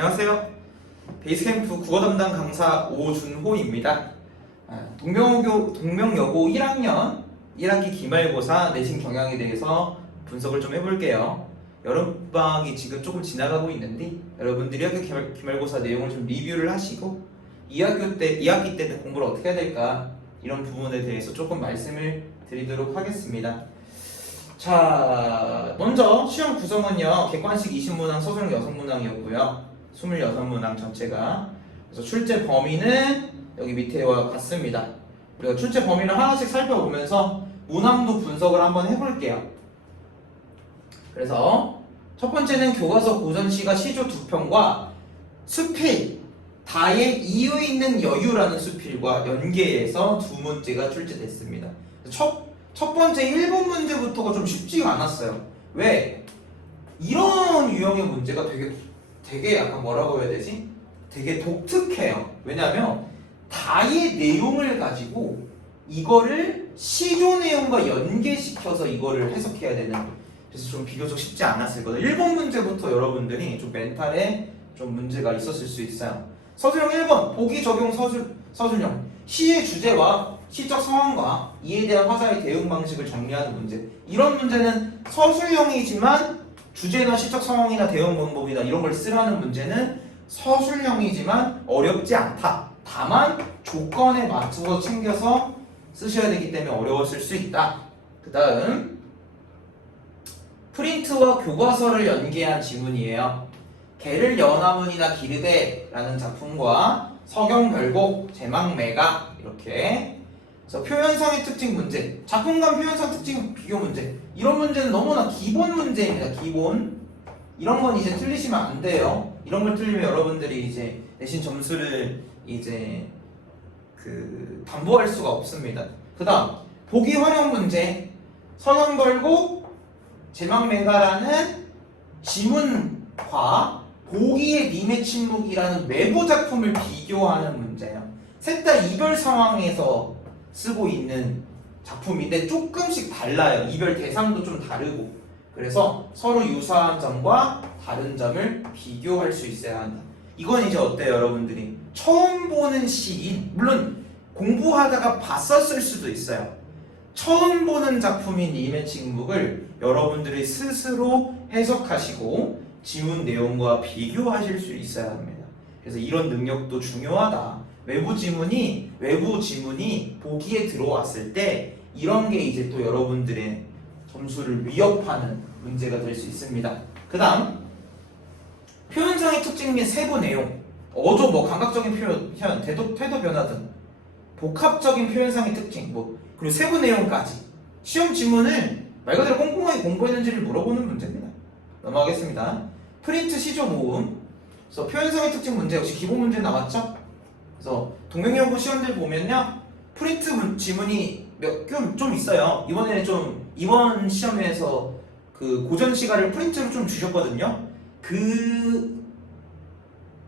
안녕하세요. 베이스캠프 국어 담당 강사 오준호입니다. 동명여고 1학년 1학기 기말고사 내신 경향에 대해서 분석을 좀 해볼게요. 여름방학이 지금 조금 지나가고 있는데 여러분들이 학기 기말고사 내용을 좀 리뷰를 하시고 2학기 때는 공부를 어떻게 해야 될까 이런 부분에 대해서 조금 말씀을 드리도록 하겠습니다. 자, 먼저 시험 구성은요, 객관식 20문항, 서술형 6문항이었고요. 26문항 전체가. 그래서 출제 범위는 여기 밑에와 같습니다. 우리가 출제 범위를 하나씩 살펴보면서 문항도 분석을 한번 해볼게요. 그래서 첫 번째는 교과서 고전시가 시조 2편과 수필, 다의 이유 있는 여유라는 수필과 연계해서 두 문제가 출제됐습니다. 첫 번째 1번 문제부터가 좀 쉽지가 않았어요. 왜? 이런 유형의 문제가 되게 약간 뭐라고 해야 되지? 되게 독특해요. 왜냐하면 다의 내용을 가지고 이거를 시조 내용과 연계시켜서 이거를 해석해야 되는, 그래서 좀 비교적 쉽지 않았을 거예요. 1번 문제부터 여러분들이 좀 멘탈에 좀 문제가 있었을 수 있어요. 서술형 1번 보기 적용 서술형 시의 주제와 시적 상황과 이에 대한 화자의 대응 방식을 정리하는 문제. 이런 문제는 서술형이지만 주제나 시적 상황이나 대응 방법이나 이런 걸 쓰라는 문제는 서술형이지만 어렵지 않다. 다만 조건에 맞춰서 챙겨서 쓰셔야 되기 때문에 어려웠을 수 있다. 그 다음 프린트와 교과서를 연계한 지문이에요. 개를 연화문이나 기르되라는 작품과 서경별곡, 제막매가 이렇게. 그래서 표현상의 특징 문제, 작품 간 표현상 특징 비교 문제. 이런 문제는 너무나 기본 문제입니다. 기본. 이런 건 이제 틀리시면 안 돼요. 이런 걸 틀리면 여러분들이 이제 내신 점수를 이제 담보할 수가 없습니다. 그 다음 보기 활용 문제, 서경별곡, 제막매가라는 지문과 보기의 님의 침묵이라는 외부 작품을 비교하는 문제예요. 셋 다 이별 상황에서 쓰고 있는 작품인데 조금씩 달라요. 이별 대상도 좀 다르고. 그래서 서로 유사한 점과 다른 점을 비교할 수 있어야 한다. 이건 이제 어때요, 여러분들이? 처음 보는 시인, 물론 공부하다가 봤었을 수도 있어요. 처음 보는 작품인 님의 침묵을 여러분들이 스스로 해석하시고 지문 내용과 비교하실 수 있어야 합니다. 그래서 이런 능력도 중요하다. 외부 지문이 보기에 들어왔을 때 이런 게 이제 또 여러분들의 점수를 위협하는 문제가 될 수 있습니다. 그 다음 표현상의 특징 및 세부 내용, 어조, 감각적인 표현, 태도 변화 등 복합적인 표현상의 특징, 그리고 세부 내용까지 시험 지문을 말 그대로 꼼꼼하게 공부했는지를 물어보는 문제입니다. 넘어가겠습니다. 프린트 시조 모음. 그래서 표현상의 특징 문제 역시 기본 문제 나왔죠? 그래서 동명여고 시험들 보면요, 프린트 지문이 좀 있어요. 이번 시험에서 그 고전 시가를 프린트로 좀 주셨거든요. 그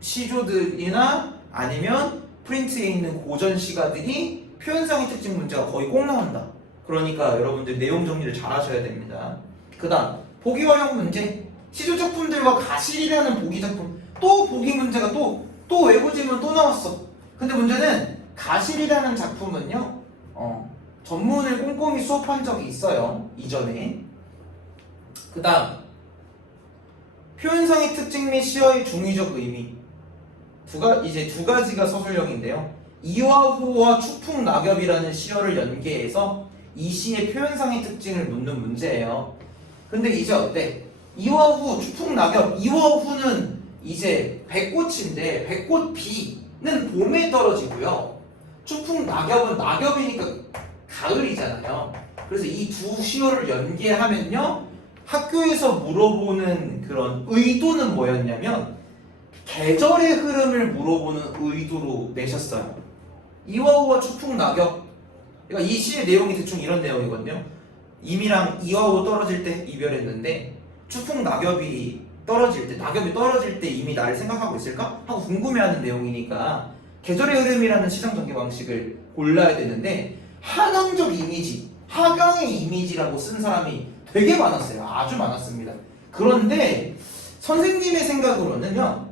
시조들이나 아니면 프린트에 있는 고전 시가들이 표현상의 특징 문제가 거의 꼭 나온다. 그러니까 여러분들 내용 정리를 잘 하셔야 됩니다. 그 다음 보기 활용 문제, 시조 작품들과 가실이라는 보기 작품, 또 보기 문제가 또 외부 지문 또 나왔어. 근데 문제는 가실이라는 작품은요, 전문을 꼼꼼히 수업한 적이 있어요, 이전에. 그 다음 표현상의 특징 및 시어의 중의적 의미. 두 가지가 서술형인데요. 이와 후와 추풍 낙엽이라는 시어를 연계해서 이 시의 표현상의 특징을 묻는 문제예요. 근데 이제 어때? 이와 후, 추풍 낙엽, 이와 후는 이제 백꽃인데 백꽃 비는 봄에 떨어지고요. 추풍 낙엽은 낙엽이니까 가을이잖아요. 그래서 이 두 시어를 연계하면요, 학교에서 물어보는 그런 의도는 뭐였냐면 계절의 흐름을 물어보는 의도로 내셨어요. 이와우와 추풍 낙엽. 그러니까 이 시의 내용이 대충 이런 내용이거든요. 임이랑 이와우 떨어질 때 이별했는데 추풍 낙엽이 떨어질 때 이미 나를 생각하고 있을까? 하고 궁금해하는 내용이니까 계절의 흐름이라는 시장 전개 방식을 골라야 되는데 하강적 이미지, 하강의 이미지라고 쓴 사람이 되게 많았어요. 아주 많았습니다. 그런데 선생님의 생각으로는요,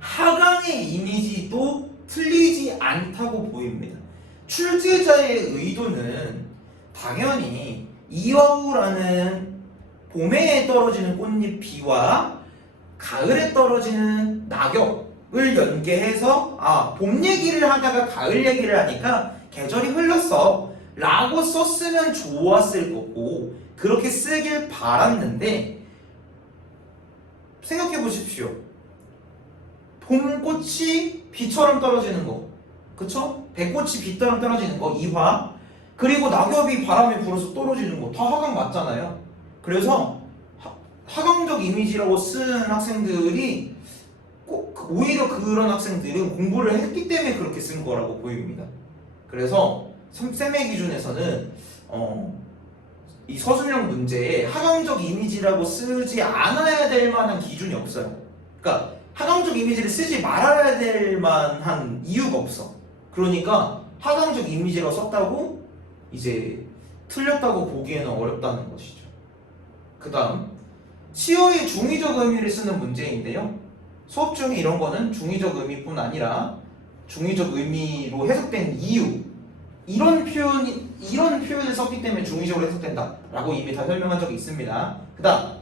하강의 이미지도 틀리지 않다고 보입니다. 출제자의 의도는 당연히 이화우라는 봄에 떨어지는 꽃잎 비와 가을에 떨어지는 낙엽을 연계해서 봄 얘기를 하다가 가을 얘기를 하니까 계절이 흘렀어 라고 썼으면 좋았을 거고 그렇게 쓰길 바랐는데 생각해 보십시오. 봄꽃이 비처럼 떨어지는 거, 그쵸? 배꽃이 비처럼 떨어지는 거, 이화. 그리고 낙엽이 바람에 불어서 떨어지는 거, 다 하강 맞잖아요. 그래서 하강적 이미지라고 쓴 학생들이 오히려 그런 학생들은 공부를 했기 때문에 그렇게 쓴 거라고 보입니다. 그래서 쌤의 기준에서는 이 서술형 문제에 하강적 이미지라고 쓰지 않아야 될 만한 기준이 없어요. 그러니까 하강적 이미지를 쓰지 말아야 될 만한 이유가 없어. 그러니까 하강적 이미지라고 썼다고 이제 틀렸다고 보기에는 어렵다는 것이죠. 그 다음 시어의 중의적 의미를 쓰는 문제인데요. 수업 중에 이런 거는 중의적 의미뿐 아니라 중의적 의미로 해석된 이유 이런 표현을 썼기 때문에 중의적으로 해석된다 라고 이미 다 설명한 적이 있습니다. 그 다음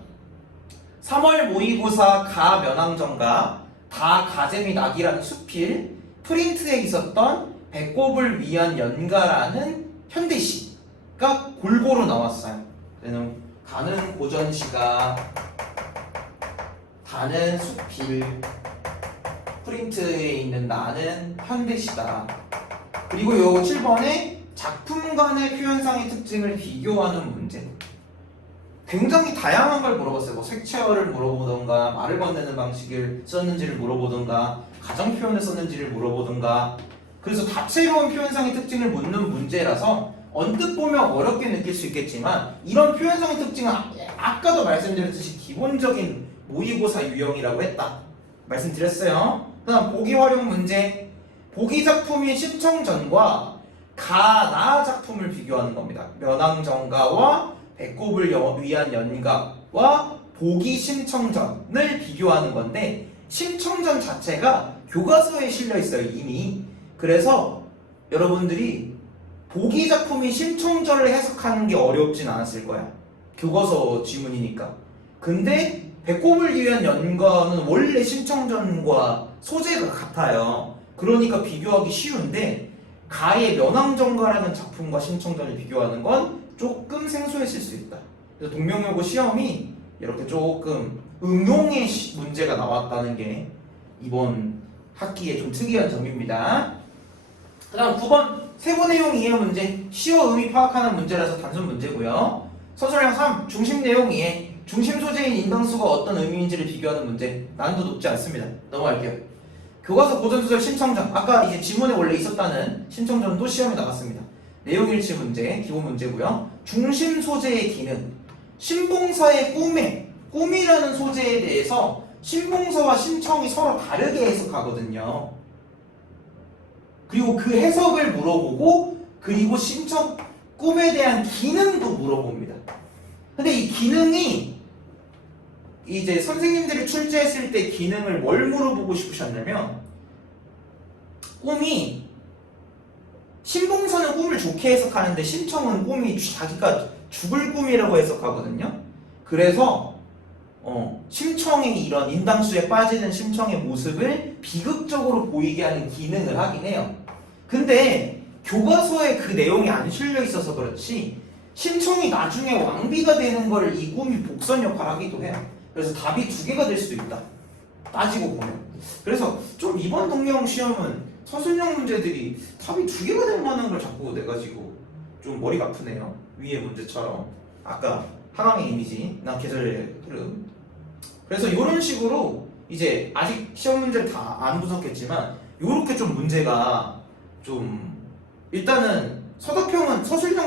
3월 모의고사 가 면항정가 다 가재 및 악이라는 수필 프린트에 있었던 배꼽을 위한 연가라는 현대시가 골고루 나왔어요. 그래서 가는 고전시가 다는 수필 프린트에 있는 나는 현대시다. 그리고 요 7번에 작품 간의 표현상의 특징을 비교하는 문제. 굉장히 다양한 걸 물어봤어요. 뭐 색채어를 물어보던가 말을 건네는 방식을 썼는지를 물어보던가 가정 표현을 썼는지를 물어보던가 그래서 다채로운 표현상의 특징을 묻는 문제라서 언뜻 보면 어렵게 느낄 수 있겠지만 이런 표현상의 특징은 아까도 말씀드렸듯이 기본적인 모의고사 유형이라고 했다 말씀드렸어요. 그 다음 보기 활용 문제. 보기 작품인 심청전과 가나 작품을 비교하는 겁니다. 면항정가와 배꼽을 위한 연가와 보기 심청전을 비교하는 건데 심청전 자체가 교과서에 실려 있어요 이미. 그래서 여러분들이 보기 작품이 심청전을 해석하는 게 어렵진 않았을 거야. 교과서 지문이니까. 근데 배꼽을 위한 연가는 원래 심청전과 소재가 같아요. 그러니까 비교하기 쉬운데 가의 면항정가라는 작품과 심청전을 비교하는 건 조금 생소했을 수 있다. 그래서 동명여고 시험이 이렇게 조금 응용의 문제가 나왔다는 게 이번 학기에 좀 특이한 점입니다. 그 다음 9번 세부 내용 이해 문제. 시어 의미 파악하는 문제라서 단순 문제고요. 서술형 3 중심 내용 이해. 중심 소재인 인당수가 어떤 의미인지를 비교하는 문제. 난이도 높지 않습니다. 넘어갈게요. 교과서 고전소설 심청전. 아까 이제 지문에 원래 있었다는 심청전도 시험에 나갔습니다. 내용 일치 문제, 기본 문제고요. 중심 소재의 기능. 신봉사의 꿈이라는 소재에 대해서 신봉사와 심청이 서로 다르게 해석하거든요. 그리고 그 해석을 물어보고 그리고 심청 꿈에 대한 기능도 물어봅니다. 근데 이 기능이 이제 선생님들이 출제했을 때 기능을 뭘 물어보고 싶으셨냐면 꿈이 신봉사는 꿈을 좋게 해석하는데 심청은 꿈이 자기가 죽을 꿈이라고 해석하거든요. 그래서 심청의 이런 인당수에 빠지는 심청의 모습을 비극적으로 보이게 하는 기능을 하긴 해요. 근데 교과서에 그 내용이 안 실려 있어서 그렇지 심청이 나중에 왕비가 되는 걸 이 꿈이 복선 역할을 하기도 해요. 그래서 답이 두 개가 될 수도 있다. 따지고 보면. 그래서 좀 이번 동명 시험은 서술형 문제들이 답이 두 개가 될 만한 걸 자꾸 내가지고 좀 머리가 아프네요. 위의 문제처럼. 아까 하강의 이미지, 난 계절의 흐름. 그래서 이런 식으로 이제 아직 시험 문제를 다 안 분석했지만 요렇게 좀 문제가 좀 일단은 서술형은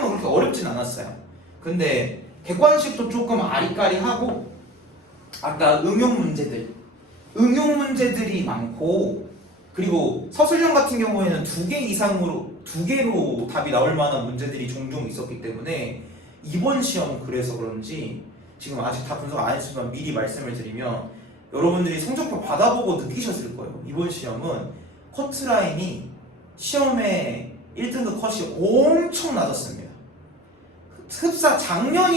그렇게 어렵진 않았어요. 근데 객관식도 조금 아리까리하고 아까 응용 문제들이 많고 그리고 서술형 같은 경우에는 두 개로 답이 나올 만한 문제들이 종종 있었기 때문에 이번 시험은 그래서 그런지 지금 아직 다 분석 안 했지만 미리 말씀을 드리면 여러분들이 성적표 받아보고 느끼셨을 거예요. 이번 시험은 커트라인이 시험에 1등급 컷이 엄청 낮았습니다. 흡사 작년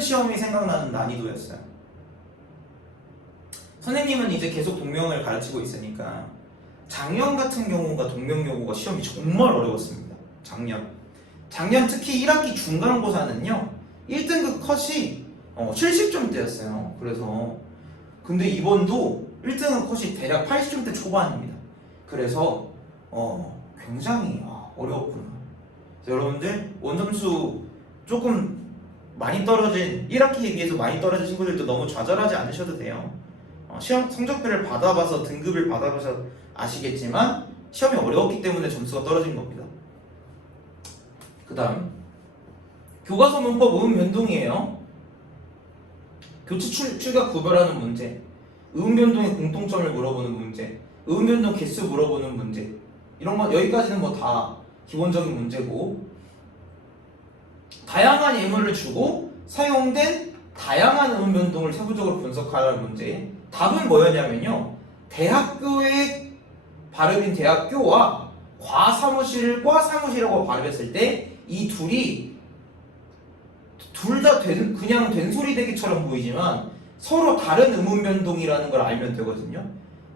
시험이 생각나는 난이도였어요. 선생님은 이제 계속 동명을 가르치고 있으니까 작년 같은 경우가 동명여고가 시험이 정말 어려웠습니다. 작년 특히 1학기 중간고사는요 1등급 컷이 70점대였어요. 그래서 근데 이번도 1등급 컷이 대략 80점대 초반입니다. 그래서 굉장히 어려웠구나. 그래서 여러분들 원점수 조금 많이 떨어진 1학기에 비해서 많이 떨어진 친구들도 너무 좌절하지 않으셔도 돼요. 시험 성적표를 받아봐서 등급을 받아봐서 아시겠지만 시험이 어려웠기 때문에 점수가 떨어진 겁니다. 그 다음 교과서 문법 음 변동이에요. 교치 출각 구별하는 문제, 음 변동의 공통점을 물어보는 문제, 음 변동 개수 물어보는 문제, 이런 건 여기까지는 뭐 다 기본적인 문제고, 다양한 예물을 주고 사용된 다양한 음 변동을 세부적으로 분석하라는 문제. 답은 뭐였냐면요, 대학교의 발음인 대학교와 과사무실을 과사무실이라고 발음했을 때 이 둘이 둘 다 그냥 된소리대기처럼 보이지만 서로 다른 음운 변동이라는 걸 알면 되거든요.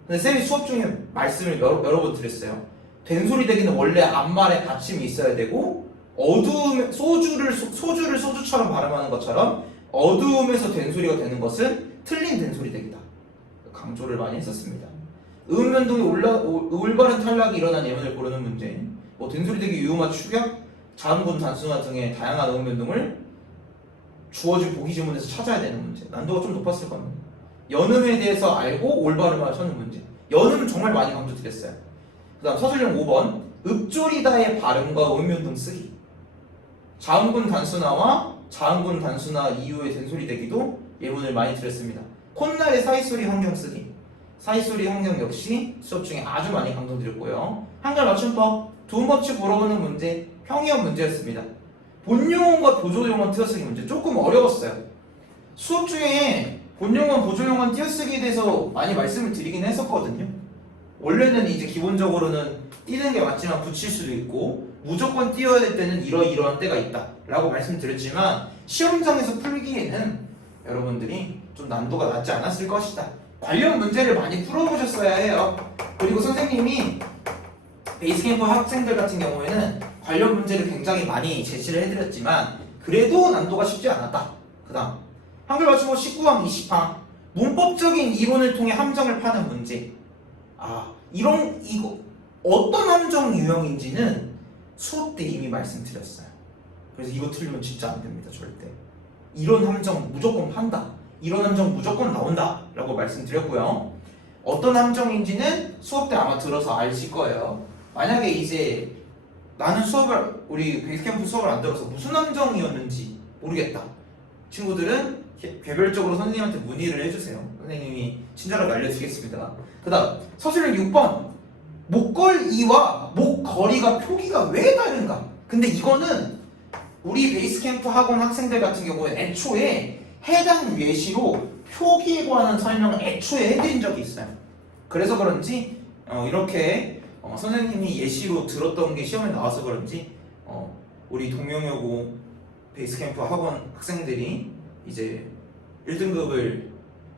근데 쌤이 수업 중에 말씀을 여러 번 드렸어요. 된소리대기는 원래 앞말에 받침이 있어야 되고, 어두움 소주를 소주처럼 발음하는 것처럼 어두움에서 된소리가 되는 것은 틀린 된소리대기다. 강조를 많이 했었습니다. 음 변동이 올바른 탈락이 일어난 예문을 고르는 문제, 뭐 된소리대기 유효마 축약, 자음군 단순화 등의 다양한 음 변동을 주어진 보기 지문에서 찾아야 되는 문제. 난도가 좀 높았을 겁니다. 연음에 대해서 알고 올바름을 찾는 문제. 연음은 정말 많이 강조드렸어요. 그 다음 서술형 5번 읍조리다의 발음과 음 변동 쓰기. 자음군 단순화와 자음군 단순화 이후의 된소리 대기도 예문을 많이 드렸습니다. 콧날의 사이소리 환경 쓰기. 사이소리 환경 역시 수업 중에 아주 많이 강조드렸고요. 한글 맞춤법, 두음 법칙 물어보는 문제, 평이형 문제였습니다. 본용어과 보조용어 띄어쓰기 문제 조금 어려웠어요. 수업 중에 본용어, 보조용어 띄어쓰기에 대해서 많이 말씀을 드리긴 했었거든요. 원래는 이제 기본적으로는 띄는 게 맞지만 붙일 수도 있고 무조건 띄어야 될 때는 이러이러한 때가 있다 라고 말씀드렸지만 시험장에서 풀기에는 여러분들이 좀 난도가 낮지 않았을 것이다. 관련 문제를 많이 풀어보셨어야 해요. 그리고 선생님이 베이스캠프 학생들 같은 경우에는 관련 문제를 굉장히 많이 제시를 해드렸지만 그래도 난도가 쉽지 않았다. 그 다음 한글 맞춤법 19항 20항 문법적인 이론을 통해 함정을 파는 문제. 이거 어떤 함정 유형인지는 수업 때 이미 말씀드렸어요. 그래서 이거 틀리면 진짜 안 됩니다. 절대. 이런 함정 무조건 판다, 이런 함정 무조건 나온다 라고 말씀드렸고요. 어떤 함정인지는 수업 때 아마 들어서 아실 거예요. 만약에 이제 나는 우리 베이스캠프 수업을 안 들어서 무슨 함정이었는지 모르겠다, 친구들은 개별적으로 선생님한테 문의를 해주세요. 선생님이 친절하게 알려드리겠습니다. 그 다음 서술형 6번 목걸이와 목걸이가 표기가 왜 다른가. 근데 이거는 우리 베이스캠프 학원 학생들 같은 경우에 애초에 해당 예시로 표기에 관한 설명을 애초에 해드린 적이 있어요. 그래서 그런지 이렇게 선생님이 예시로 들었던 게 시험에 나와서 그런지 우리 동명여고 베이스캠프 학원 학생들이 이제 1등급을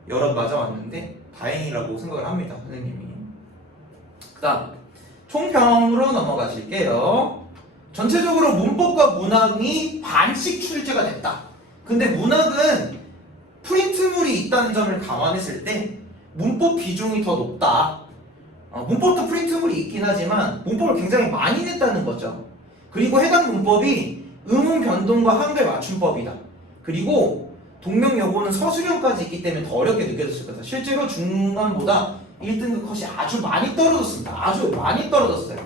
여럿 맞아왔는데 다행이라고 생각을 합니다. 선생님이. 그 다음 총평으로 넘어가실게요. 전체적으로 문법과 문학이 반씩 출제가 됐다. 근데 문학은 프린트물이 있다는 점을 감안했을 때 문법 비중이 더 높다. 문법도 프린트물이 있긴 하지만 문법을 굉장히 많이 냈다는 거죠. 그리고 해당 문법이 음운 변동과 한글 맞춤법이다. 그리고 동명여고는 서술형까지 있기 때문에 더 어렵게 느껴졌을 거다. 실제로 중간보다 1등급 컷이 아주 많이 떨어졌습니다. 아주 많이 떨어졌어요.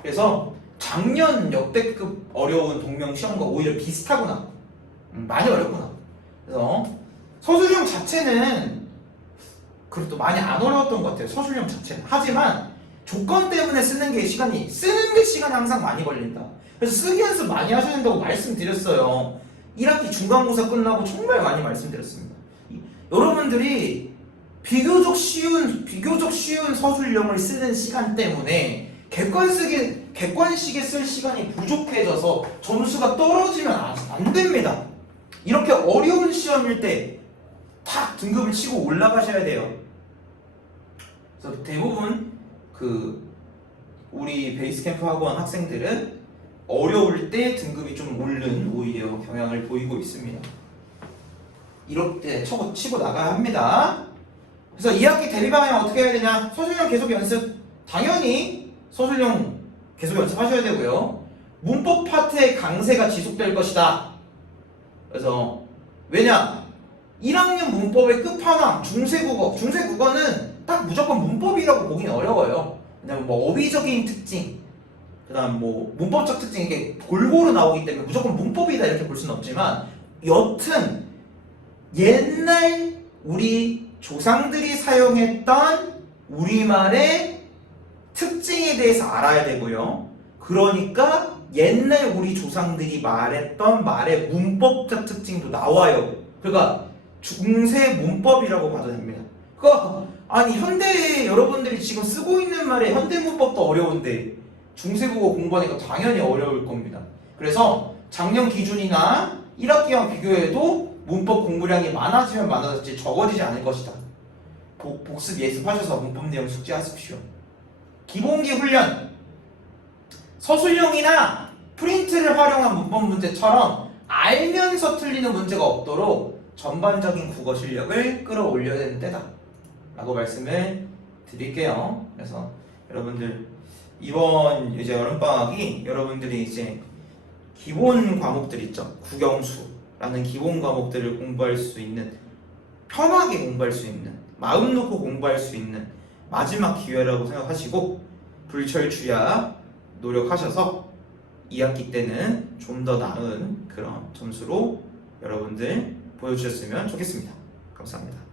그래서 작년 역대급 어려운 동명 시험과 오히려 비슷하구나, 많이 어렵구나. 그래서 서술형 자체는 그래도 많이 안 어려웠던 것 같아요. 서술형 자체는. 하지만 조건 때문에 쓰는 게 시간이 항상 많이 걸린다. 그래서 쓰기 연습 많이 하셔야 된다고 말씀드렸어요. 1학기 중간고사 끝나고 정말 많이 말씀드렸습니다. 여러분들이 비교적 쉬운 서술형을 쓰는 시간 때문에 객관식에 쓸 시간이 부족해져서 점수가 떨어지면 안 됩니다. 이렇게 어려운 시험일 때 탁 등급을 치고 올라가셔야 돼요. 그래서 대부분 우리 베이스캠프 학원 학생들은 어려울 때 등급이 좀 오른 오히려 경향을 보이고 있습니다. 이럴 때 치고 나가야 합니다. 그래서 2학기 대비 방향 어떻게 해야 되냐? 서술형 계속 연습. 당연히 서술형 계속 연습하셔야 되고요. 문법 파트의 강세가 지속될 것이다. 그래서 왜냐? 1학년 문법의 끝판왕 중세국어는 딱 무조건 문법이라고 보기는 어려워요. 왜냐면 뭐 어휘적인 특징, 그다음 뭐 문법적 특징 이게 골고루 나오기 때문에 무조건 문법이다 이렇게 볼 수는 없지만 여튼 옛날 우리 조상들이 사용했던 우리말의 특징에 대해서 알아야 되고요. 그러니까 옛날 우리 조상들이 말했던 말의 문법적 특징도 나와요. 그러니까 중세 문법이라고 봐도 됩니다. 아니 현대에 여러분들이 지금 쓰고 있는 말의 현대 문법도 어려운데 중세국어 공부하니까 당연히 어려울 겁니다. 그래서 작년 기준이나 1학기와 비교해도 문법 공부량이 많아지면 많아졌지 적어지지 않을 것이다. 복습 예습하셔서 문법 내용 숙지하십시오. 기본기 훈련. 서술형이나 프린트를 활용한 문법 문제처럼 알면서 틀리는 문제가 없도록 전반적인 국어 실력을 끌어올려야 되는 때다 라고 말씀을 드릴게요. 그래서 여러분들 이번 이제 여름방학이 여러분들이 이제 기본 과목들 있죠. 국영수라는 기본 과목들을 공부할 수 있는, 편하게 공부할 수 있는, 마음 놓고 공부할 수 있는 마지막 기회라고 생각하시고 불철주야 노력하셔서 2학기 때는 좀 더 나은 그런 점수로 여러분들 보여주셨으면 좋겠습니다. 감사합니다.